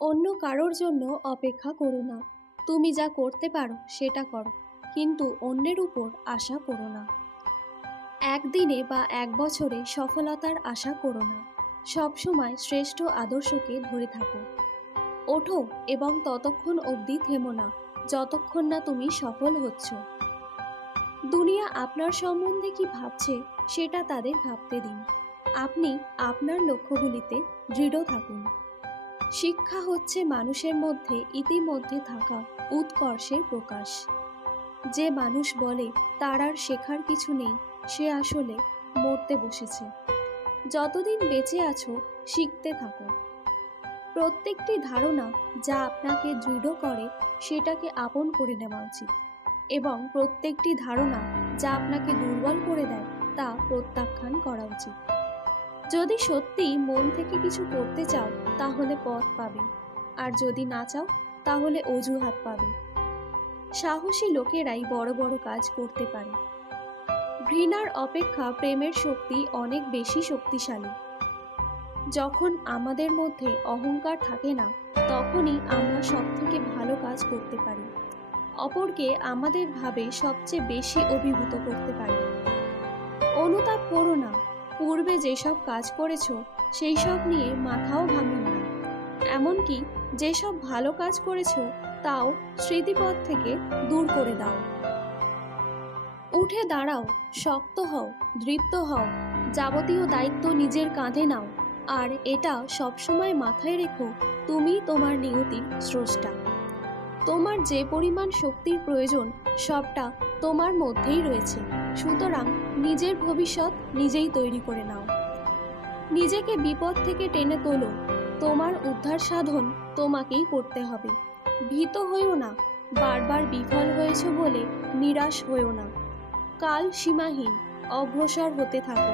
অন্য কারোর জন্য অপেক্ষা করো না। তুমি যা করতে পারো সেটা করো, কিন্তু অন্যের উপর আশা করো না। একদিনে বা এক বছরে সফলতার আশা করো না। সবসময় শ্রেষ্ঠ আদর্শকে ধরে থাকো। ওঠো এবং ততক্ষণ অবধি থেমো না যতক্ষণ না তুমি সফল হচ্ছ। দুনিয়া আপনার সম্বন্ধে কি ভাবছে সেটা তাদের ভাবতে দিন। আপনি আপনার লক্ষ্যগুলিতে দৃঢ় থাকুন। শিক্ষা হচ্ছে মানুষের মধ্যে ইতিমধ্যে থাকা উৎকর্ষের প্রকাশ। যে মানুষ বলে তার আর শেখার কিছু নেই, সে আসলে মরতে বসেছে। যতদিন বেঁচে আছো শিখতে থাকো। প্রত্যেকটি ধারণা যা আপনাকে দৃঢ় করে সেটাকে আপন করে নেওয়া উচিত, এবং প্রত্যেকটি ধারণা যা আপনাকে দুর্বল করে দেয় তা প্রত্যাখ্যান করা উচিত। যদি সত্যি মন থেকে কিছু করতে চাও তাহলে পথ পাবে, আর যদি না চাও তাহলে অজুহাত পাবে। সাহসী লোকেরাই বড় বড় কাজ করতে পারে। ঘৃণার অপেক্ষা প্রেমের শক্তি অনেক বেশি শক্তিশালী। যখন আমাদের মধ্যে অহংকার থাকে না, তখনই আমরা সবথেকে ভালো কাজ করতে পারি, অপরকে আমাদের ভাবে সবচেয়ে বেশি অভিভূত করতে পারি। অনুতাপ করো না। পূর্বে যেসব কাজ করেছো সেই সব নিয়ে মাথাও ভাঙিও না। এমনকি যেসব ভালো কাজ করেছো তাও স্মৃতিপথ থেকে দূর করে দাও। উঠে দাঁড়াও, শক্ত হও, দৃপ্ত হও, যাবতীয় দায়িত্ব নিজের কাঁধে নাও, আর এটা সবসময় মাথায় রেখো, তুমি তোমার নিয়তির স্রষ্টা। তোমার যে পরিমাণ শক্তির প্রয়োজন সবটা তোমার মধ্যেই রয়েছে, সুতরাং নিজের ভবিষ্যৎ নিজেই তৈরি করে নাও। নিজেকে বিপদ থেকে টেনে তোলো। তোমার উদ্ধার সাধন তোমাকেই করতে হবে। ভীত হইও না। বারবার বিফল হয়েছে বলে নিরাশ হইও না। কাল সীমাহীন, অগ্রসর হতে থাকো।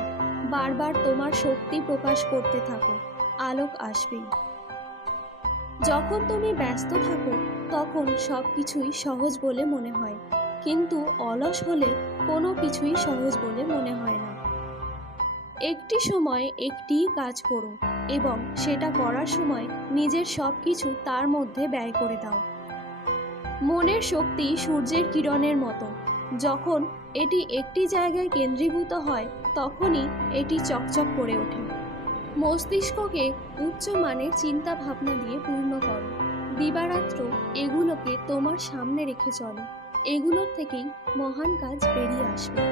বারবার তোমার শক্তি প্রকাশ করতে থাকো, আলোক আসবেই। যখন তুমি ব্যস্ত থাকো তখন সব কিছুই সহজ বলে মনে হয়, কিন্তু অলস হলে কোনো কিছুই সহজ বলে মনে হয় না। একটি সময় একটিই কাজ করো, এবং সেটা করার সময় নিজের সব কিছু তার মধ্যে ব্যয় করে দাও। মনের শক্তি সূর্যের কিরণের মতো। যখন এটি একটি জায়গায় কেন্দ্রীভূত হয় তখনই এটি চকচক করে ওঠে। মস্তিষ্ককে উচ্চ মানের চিন্তা ভাবনা দিয়ে পূর্ণ করো। দিবারাত্র এগুলোকে তোমার সামনে রেখে চলো। এগুলোর থেকেই মহান কাজ বেরিয়ে আসবে।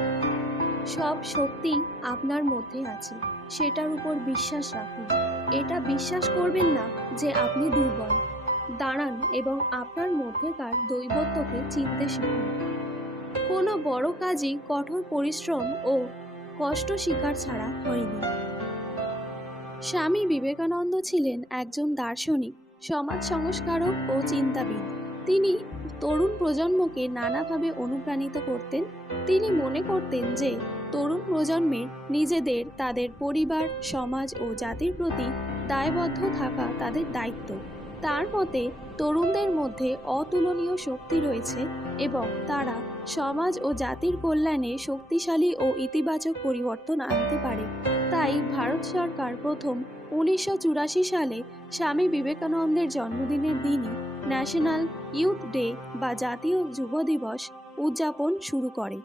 সব শক্তি আপনার মধ্যে আছে, সেটার উপর বিশ্বাস রাখুন। এটা বিশ্বাস করবেন না যে আপনি দুর্বল। দাঁড়ান এবং আপনার মধ্যেকার দৈবত্বকে চিনতে শিখুন। কোনো বড় কাজই কঠোর পরিশ্রম ও কষ্ট স্বীকার ছাড়া হয়নি। স্বামী বিবেকানন্দ ছিলেন একজন দার্শনিক, সমাজ সংস্কারক ও চিন্তাবিদ। তিনি তরুণ প্রজন্মকে নানাভাবে অনুপ্রাণিত করতেন। তিনি মনে করতেন যে তরুণ প্রজন্মের নিজেদের, তাদের পরিবার, সমাজ ও জাতির প্রতি দায়বদ্ধ থাকা তাদের দায়িত্ব। তার মতে তরুণদের মধ্যে অতুলনীয় শক্তি রয়েছে এবং তারা সমাজ ও জাতির কল্যাণে শক্তিশালী ও ইতিবাচক পরিবর্তন আনতে পারে। তাই ভারত সরকার প্রথম 1984 সালে স্বামী বিবেকানন্দের জন্মদিনের দিনই ন্যাশনাল ইয়ুথ ডে বা জাতীয় যুব দিবস উদযাপন শুরু করে।